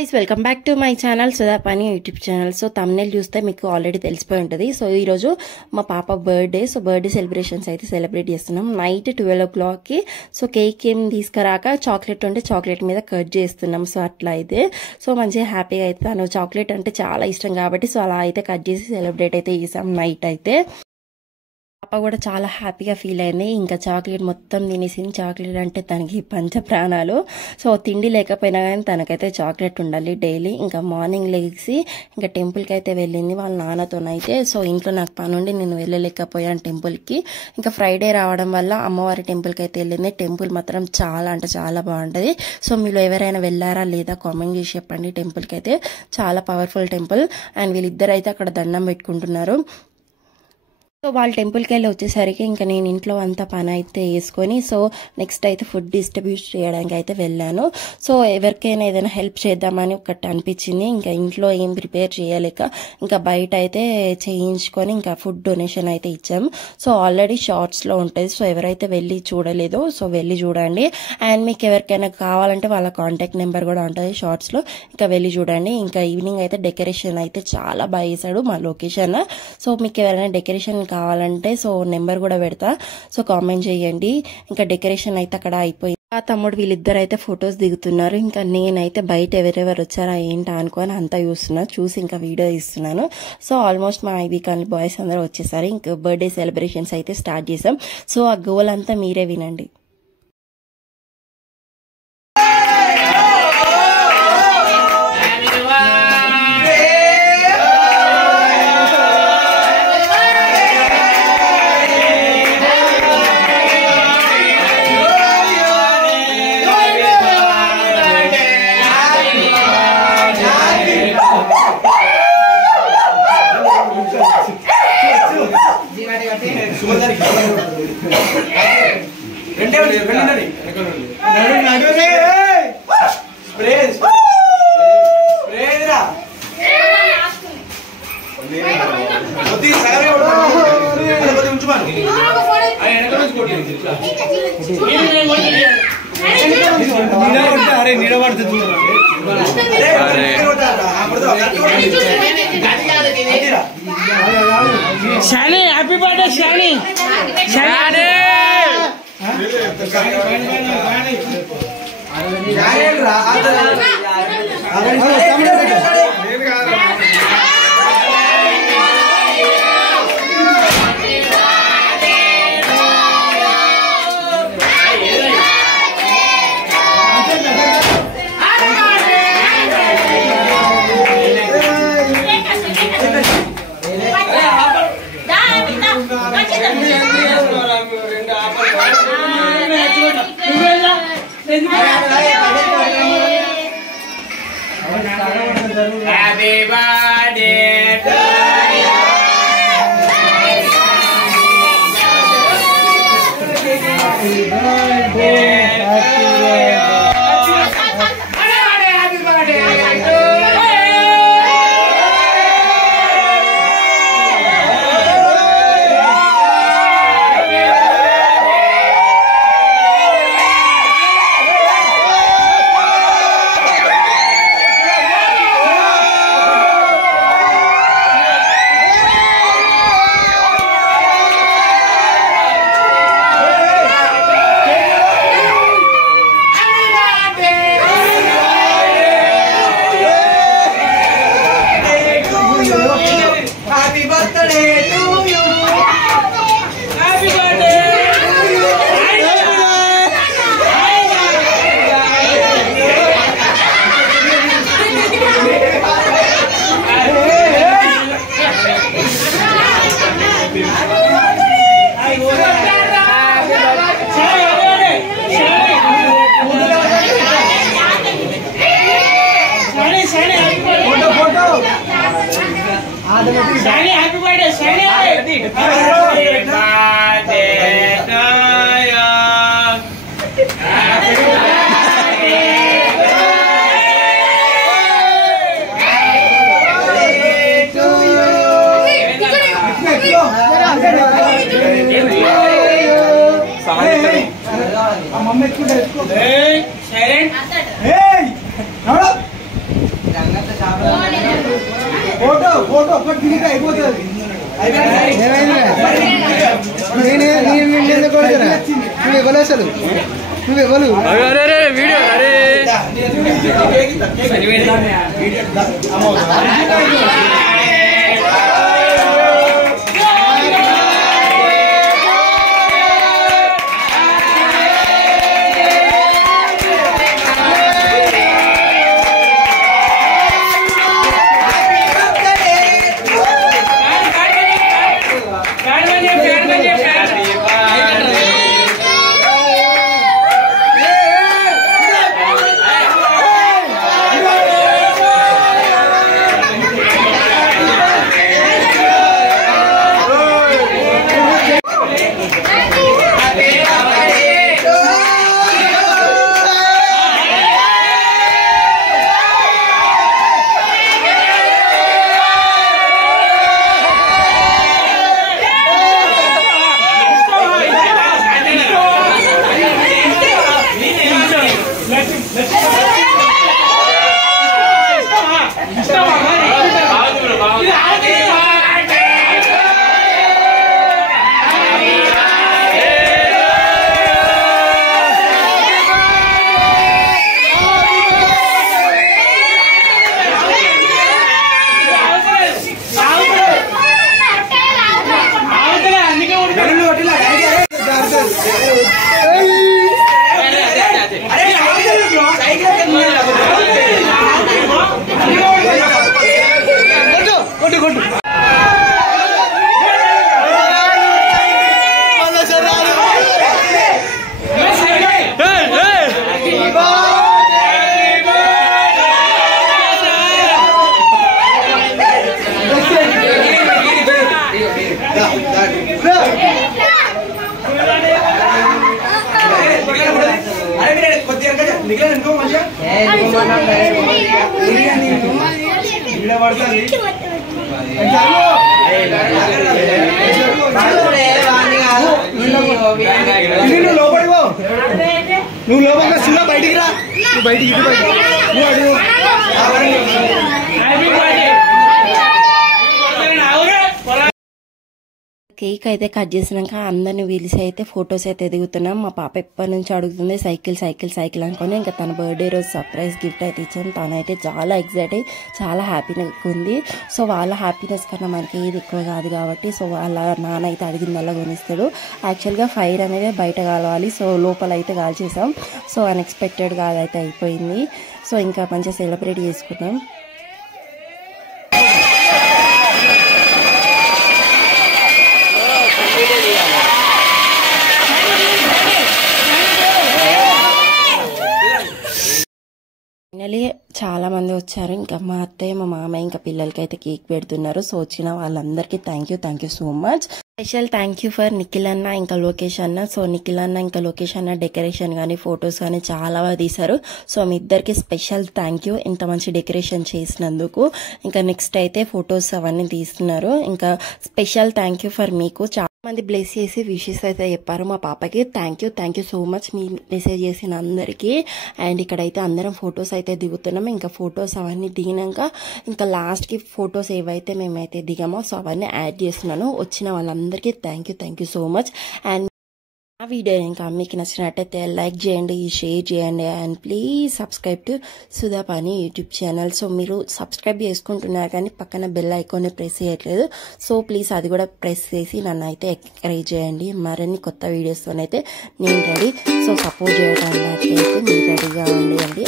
guys, welcome back to my channel Sudha Pani YouTube channel. So thumbnail చూస్తే మీకు already తెలిసిపోయి ఉంటది. So ఈ రోజు మా పాప బర్త్డే. సో బర్త్డే సెలబ్రేషన్స్ అయితే సెలబ్రేట్ చేస్తున్నాం. నైట్ 12 o'clock కి సో కేక్ ఏం తీసుకురాక చాక్లెట్ ఉంటే చాక్లెట్ మీద కట్ చేస్తున్నాం. సో అట్లా అయితే సో మంచిగా హ్యాపీగా అయితే తను చాక్లెట్ అంటే చాలా ఇష్టం కాబట్టి సో అలా అయితే కట్ చేసి సెలబ్రేట్ అయితే చేసాం నైట్ అయితే. పాప కూడా చాలా హ్యాపీగా ఫీల్ అయింది. ఇంకా చాక్లెట్ మొత్తం తినేసింది. చాక్లెట్ అంటే తనకి పంచ ప్రాణాలు. సో తిండి లేకపోయినా కానీ తనకైతే చాక్లెట్ ఉండాలి డైలీ. ఇంకా మార్నింగ్ లేచి ఇంకా టెంపుల్కి అయితే వెళ్ళింది వాళ్ళ నాన్నతోనైతే. సో ఇంట్లో నాకు పని ఉండి నేను వెళ్ళలేకపోయాను టెంపుల్కి. ఇంకా ఫ్రైడే రావడం వల్ల అమ్మవారి టెంపుల్కి అయితే వెళ్ళింది. టెంపుల్ మాత్రం చాలా అంటే చాలా బాగుంటుంది. సో మీరు ఎవరైనా వెళ్ళారా లేదా కామెంట్ చేసి చెప్పండి. టెంపుల్కి అయితే చాలా పవర్ఫుల్ టెంపుల్. అండ్ వీళ్ళిద్దరు అయితే అక్కడ దండం పెట్టుకుంటున్నారు. సో వాళ్ళ టెంపుల్కి వెళ్ళి వచ్చేసరికి ఇంకా నేను ఇంట్లో అంతా పని అయితే వేసుకొని సో నెక్స్ట్ అయితే ఫుడ్ డిస్ట్రిబ్యూట్ చేయడానికి అయితే వెళ్ళాను. సో ఎవరికైనా ఏదైనా హెల్ప్ చేద్దామని ఒకటి అనిపించింది. ఇంకా ఇంట్లో ఏం ప్రిపేర్ చేయలేక ఇంకా బయట అయితే చేయించుకొని ఇంకా ఫుడ్ డొనేషన్ అయితే ఇచ్చాము. సో ఆల్రెడీ షార్ట్స్లో ఉంటుంది. సో ఎవరైతే వెళ్ళి చూడలేదో సో వెళ్ళి చూడండి. అండ్ మీకు ఎవరికైనా కావాలంటే వాళ్ళ కాంటాక్ట్ నెంబర్ కూడా ఉంటుంది షార్ట్స్లో. ఇంకా వెళ్ళి చూడండి. ఇంకా ఈవినింగ్ అయితే డెకరేషన్ అయితే చాలా బాగా వేసాడు మా లొకేషన్. సో మీకు ఎవరైనా డెకరేషన్ కావాలంటే సో నెంబర్ కూడా పెడతా. సో కామెంట్ చేయండి. ఇంకా డెకరేషన్ అయితే అక్కడ అయిపోయింది. ఆ తమ్ముడు వీళ్ళిద్దరు అయితే ఫొటోస్ దిగుతున్నారు. ఇంకా నేనైతే బయట ఎవరెవరు వచ్చారా ఏంటా అనుకొని అంతా చూసి ఇంకా వీడియో తీస్తున్నాను. సో ఆల్మోస్ట్ మా ఐబీ కాలనీ బాయ్స్ అందరూ వచ్చేసారు. ఇంకా బర్త్డే సెలబ్రేషన్స్ అయితే స్టార్ట్ చేసాం. సో ఆ గోల్ అంతా మీరే వినండి. Shani, happy birthday, Shani. Shani. Happy birthday to you. Happy birthday to you. Happy birthday to you. Shani, happy birthday, Shani. Happy birthday to you. Happy birthday to you. Hey, Sharon. Hey, photo ఒక్కటి దిగితే అయిపోతుంది. నువ్వు ఇవ్వలే అసలు నువ్వు ఇవ్వలు video నువ్వు లోపల cinema బయటికి రా బయటికి కేక్ అయితే కట్ చేసినాక అందరిని పిలిచి అయితే ఫొటోస్ అయితే దిగుతున్నాం. మా పాప ఎప్పటి నుంచి అడుగుతుంది సైకిల్ సైకిల్ సైకిల్ అనుకుని ఇంకా తన బర్త్డే రోజు సర్ప్రైజ్ గిఫ్ట్ అయితే ఇచ్చాను. తనైతే చాలా ఎక్సైట్ అయ్యి చాలా హ్యాపీనెస్ ఉంది. సో వాళ్ళ హ్యాపీనెస్ కన్నా మనకి ఏది ఎక్కువ కాదు కాబట్టి సో వాళ్ళ నాన్న అయితే అడిగిందల్లా కొనిస్తాడు. యాక్చువల్గా ఫైర్ అనేది బయట కాలవాలి, సో లోపల అయితే కాల్చేసాం. సో అన్ఎక్స్పెక్టెడ్గా అదైతే అయిపోయింది. సో ఇంకా మంచిగా సెలబ్రేట్ చేసుకున్నాం. ఫైనలీ చాలా మంది వచ్చారు. ఇంకా మా అత్తయ్య మా మామయ్య ఇంకా పిల్లలకి అయితే కేక్ పెడుతున్నారు. సో వచ్చిన వాళ్ళందరికీ thank you so much. Special thank you for Nikhil అన్న ఇంకా లోకేష్ అన్న. సో నిఖిల్ అన్న ఇంకా లోకేష్ అన్న డెకరేషన్ కానీ ఫొటోస్ కానీ చాలా బాగా తీశారు. సో మీ ఇద్దరికి స్పెషల్ థ్యాంక్ యూ ఇంత మంచి డెకరేషన్ చేసినందుకు. ఇంకా నెక్స్ట్ అయితే ఫొటోస్ అవన్నీ తీస్తున్నారు. ఇంకా స్పెషల్ థ్యాంక్ యూ ఫర్ మీకు. చాలా మంది బ్లెస్ చేసి విషెస్ అయితే చెప్పారు మా పాపకి. Thank you so much me message చేసిన అందరికీ. అండ్ ఇక్కడైతే అందరం ఫొటోస్ అయితే దిగుతున్నాం. ఇంకా ఫొటోస్ అవన్నీ దిగినాక ఇంకా లాస్ట్కి ఫొటోస్ ఏవైతే మేమైతే దిగామో సో అవన్నీ యాడ్ చేస్తున్నాను. వచ్చిన వాళ్ళందరికీ thank you so much. And ఆ వీడియో ఇంకా మీకు నచ్చినట్టయితే లైక్ చేయండి, షేర్ చేయండి and please subscribe to Sudha pani YouTube channel. So మీరు సబ్స్క్రైబ్ చేసుకుంటున్నారు కానీ పక్కన బెల్ ఐకాన్ ప్రెస్ చేయట్లేదు. సో ప్లీజ్ అది కూడా ప్రెస్ చేసి నన్ను అయితే ఎంకరేజ్ చేయండి. మరిన్ని కొత్త వీడియోస్తోనైతే నేను రెడీ. సో సపోర్ట్ చేయడానికి అయితే మీరు రెడీగా ఉండండి.